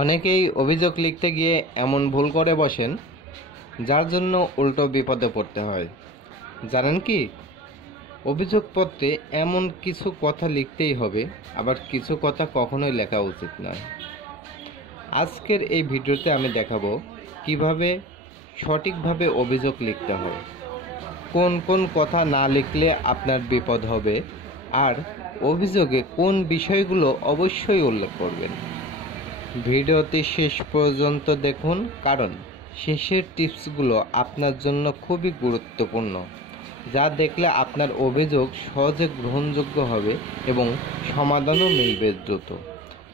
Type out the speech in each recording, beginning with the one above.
অনেকেই অভিযোগ লিখতে গিয়ে এমন ভুল করে বসেন যার জন্য উল্টো বিপদে পড়তে হয়। জানেন কি, অভিযোগপত্রে এমন কিছু কথা লিখতেই হবে, আবার কিছু কথা কখনোই লেখা উচিত নয়। আজকের এই ভিডিওতে আমি দেখাবো কিভাবে সঠিকভাবে অভিযোগ লিখতে হয়, কোন কোন কথা না লিখলে আপনার বিপদ হবে, আর অভিযোগে কোন বিষয়গুলো অবশ্যই উল্লেখ করবেন। ভিডিওটি শেষ পর্যন্ত দেখুন, কারণ শেষের টিপসগুলো আপনার জন্য খুবই গুরুত্বপূর্ণ, যা দেখলে আপনার অভিযোগ সহজে গ্রহণযোগ্য হবে এবং সমাধানও মিলবে দ্রুত।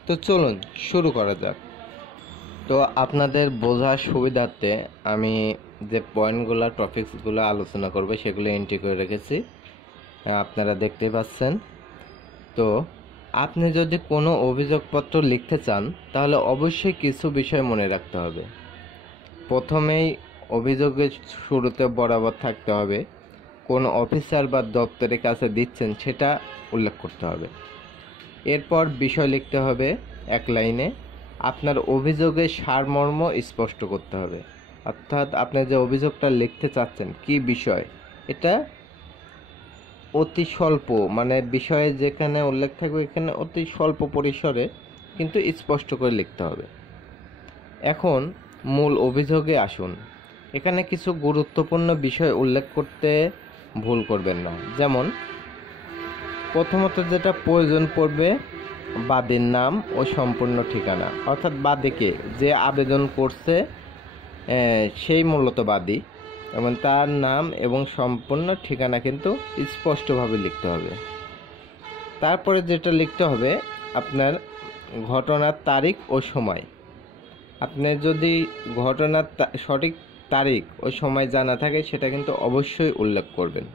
তো চলুন শুরু করা যাক। তো আপনাদের বোঝার সুবিধার্থে আমি যে পয়েন্টগুলো টপিকসগুলো আলোচনা করব সেগুলো এন্ট্রি করে রেখেছি, আপনারা দেখতে পাচ্ছেন। তো আপনি যদি কোনো অভিযোগপত্র লিখতে চান তাহলে অবশ্যই কিছু বিষয় মনে রাখতে হবে। প্রথমেই অভিযোগের শুরুতে বরাবর থাকতে হবে কোন অফিসার বা দপ্তরের কাছে দিচ্ছেন সেটা উল্লেখ করতে হবে। এরপর বিষয় লিখতে হবে এক লাইনে। আপনার অভিযোগের সারমর্ম স্পষ্ট করতে হবে, অর্থাৎ আপনি যে অভিযোগটা লিখতে চাচ্ছেন কি বিষয়, এটা অতি স্বল্প, মানে বিষয়ে যেখানে উল্লেখ থাকবে এখানে অতি স্বল্প পরিসরে কিন্তু স্পষ্ট করে লিখতে হবে। এখন মূল অভিযোগে আসুন। এখানে কিছু গুরুত্বপূর্ণ বিষয় উল্লেখ করতে ভুল করবেন না। যেমন প্রথমত যেটা প্রয়োজন পড়বে, বাদীর নাম ও সম্পূর্ণ ঠিকানা, অর্থাৎ বাদীকে যে আবেদন করছে সেই মূলত বাদী, এবং তার নাম এবং সম্পূর্ণ ঠিকানা কিন্তু স্পষ্টভাবে লিখতে হবে। তারপরে যেটা লিখতে হবে আপনার ঘটনার তারিখ ও সময়। আপনি যদি ঘটনার সঠিক তারিখ ও সময় জানা থাকে সেটা কিন্তু অবশ্যই উল্লেখ করবেন।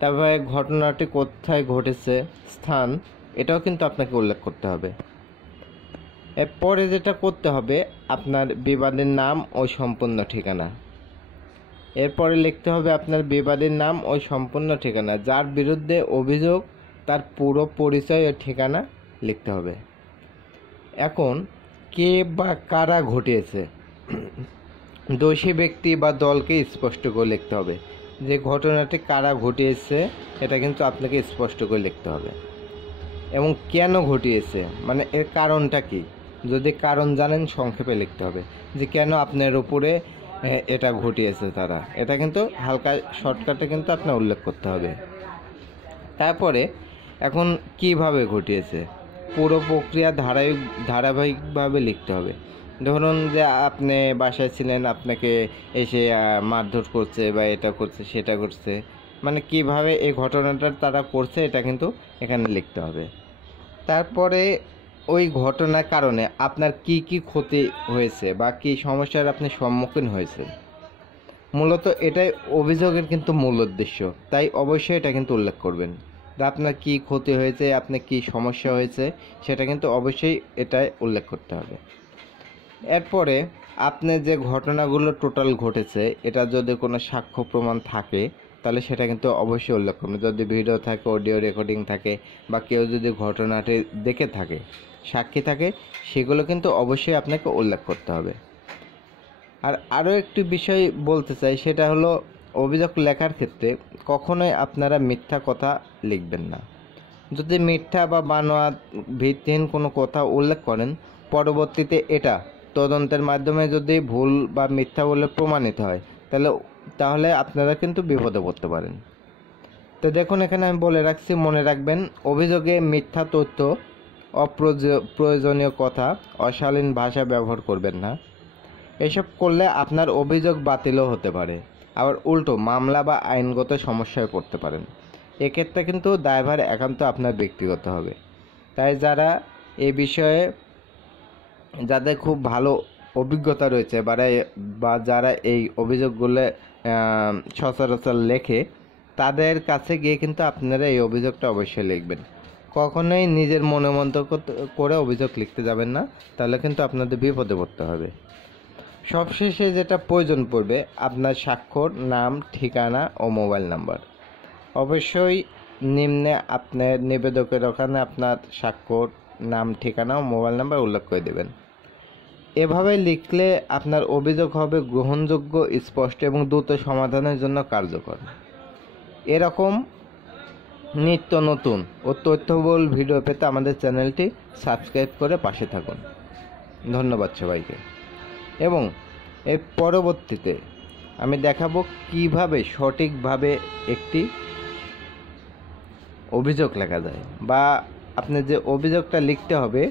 তারপরে ঘটনাটি কোথায় ঘটেছে, স্থান, এটাও কিন্তু আপনাকে উল্লেখ করতে হবে। এরপরে যেটা করতে হবে আপনার বিবাদের নাম ও সম্পূর্ণ ঠিকানা। এরপরে লিখতে হবে আপনার বিবাদের নাম ও সম্পূর্ণ ঠিকানা, যার বিরুদ্ধে অভিযোগ তার পুরো পরিচয় ও ঠিকানা লিখতে হবে। এখন কে বা কারা ঘটিয়েছে, দোষী ব্যক্তি বা দলকে স্পষ্ট করে লিখতে হবে। যে ঘটনাটি কারা ঘটিয়েছে এটা কিন্তু আপনাকে স্পষ্ট করে লিখতে হবে, এবং কেন ঘটিয়েছে মানে এর কারণটা কি, যদি কারণ জানেন সংক্ষেপে লিখতে হবে যে কেন আপনার উপরে এটা ঘটিয়েছে তারা, এটা কিন্তু হালকা শর্টকাটে কিন্তু আপনার উল্লেখ করতে হবে। তারপরে এখন কিভাবে ঘটিয়েছে, পুরো প্রক্রিয়া ধারাবাহিকভাবে লিখতে হবে। ধরুন যে আপনি বাসায় ছিলেন, আপনাকে এসে মারধর করছে বা এটা করছে সেটা করছে, মানে কিভাবে এই ঘটনাটা তারা করছে এটা কিন্তু এখানে লিখতে হবে। তারপরে ওই ঘটনার কারণে আপনার কি কি ক্ষতি হয়েছে বা কি সমস্যার আপনি সম্মুখীন হয়েছে, মূলত এটাই অভিযোগের কিন্তু মূল উদ্দেশ্য, তাই অবশ্যই এটা কিন্তু উল্লেখ করবেন যে আপনার কি ক্ষতি হয়েছে, আপনার কি সমস্যা হয়েছে, সেটা কিন্তু অবশ্যই এটাই উল্লেখ করতে হবে। এরপরে আপনি যে ঘটনাগুলো টোটাল ঘটেছে এটা যদি কোনো সাক্ষ্য প্রমাণ থাকে তাহলে সেটা কিন্তু অবশ্যই উল্লেখ করবেন। যদি ভিডিও থাকে, অডিও রেকর্ডিং থাকে, বা কেউ যদি ঘটনাটি দেখে থাকে, সাক্ষী থাকে, সেগুলো কিন্তু অবশ্যই আপনাকে উল্লেখ করতে হবে। আর আরও একটি বিষয় বলতে চাই, সেটা হলো অভিযোগ লেখার ক্ষেত্রে কখনোই আপনারা মিথ্যা কথা লিখবেন না। যদি মিথ্যা বা বানোয়া ভিত্তিহীন কোনো কথা উল্লেখ করেন, পরবর্তীতে এটা তদন্তের মাধ্যমে যদি ভুল বা মিথ্যা বলে প্রমাণিত হয় তাহলে আপনারা কিন্তু বিপদে পড়তে পারেন। তো দেখুন এখানে আমি বলে রাখছি, মনে রাখবেন অভিযোগে মিথ্যা তথ্য, অপ্রয়োজনীয় কথা, অশালীন ভাষা ব্যবহার করবেন না। এসব করলে আপনার অভিযোগ বাতিলও হতে পারে, আবার উল্টো মামলা বা আইনগত সমস্যায় পড়তে পারেন। এক্ষেত্রে কিন্তু দায়ভার একান্ত আপনার ব্যক্তিগত হবে। তাই যারা এই বিষয়ে যাদের খুব ভালো অভিজ্ঞতা রয়েছে বা যারা এই অভিযোগগুলো সচরাচর লেখে, তাদের কাছে গিয়ে কিন্তু আপনারা এই অভিযোগটা অবশ্যই লিখবেন। কখনোই নিজের মনে মন্ত করে অভিযোগ লিখতে যাবেন না, তাহলে কিন্তু আপনাদের বিপদে পড়তে হবে। সবশেষে যেটা প্রয়োজন পড়বে আপনার স্বাক্ষর, নাম, ঠিকানা ও মোবাইল নাম্বার। অবশ্যই নিম্নে আপনার নিবেদকের ওখানে আপনার স্বাক্ষর, নাম, ঠিকানা ও মোবাইল নাম্বার উল্লেখ করে দেবেন। এভাবে লিখলে আপনার অভিযোগ হবে গ্রহণযোগ্য, স্পষ্ট এবং দ্রুত সমাধানের জন্য কার্যকর। এরকম নিত্য নতুন ও তথ্যবহুল ভিডিও পেতে আমাদের চ্যানেলটি সাবস্ক্রাইব করে পাশে থাকুন। ধন্যবাদ সবাইকে। এবং এর পরবর্তীতে আমি দেখাবো কিভাবে সঠিকভাবে একটি অভিযোগ লেখা যায়, বা আপনি যে অভিযোগটা লিখতে হবে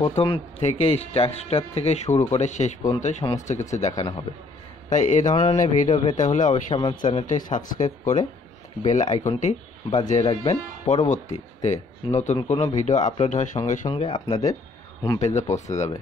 প্রথম থেকে স্ট্রাকচার থেকে শুরু করে শেষ পর্যন্ত সমস্ত কিছু দেখানো হবে। তাই এই ধরনের ভিডিও পেতে হলে অবশ্যই আমার চ্যানেলটি সাবস্ক্রাইব করে বেল আইকনটি বাজিয়ে রাখবেন। পরবর্তীতে নতুন কোনো ভিডিও আপলোড হওয়ার সঙ্গে সঙ্গে আপনাদের হোম পেজে পৌঁছে যাবে।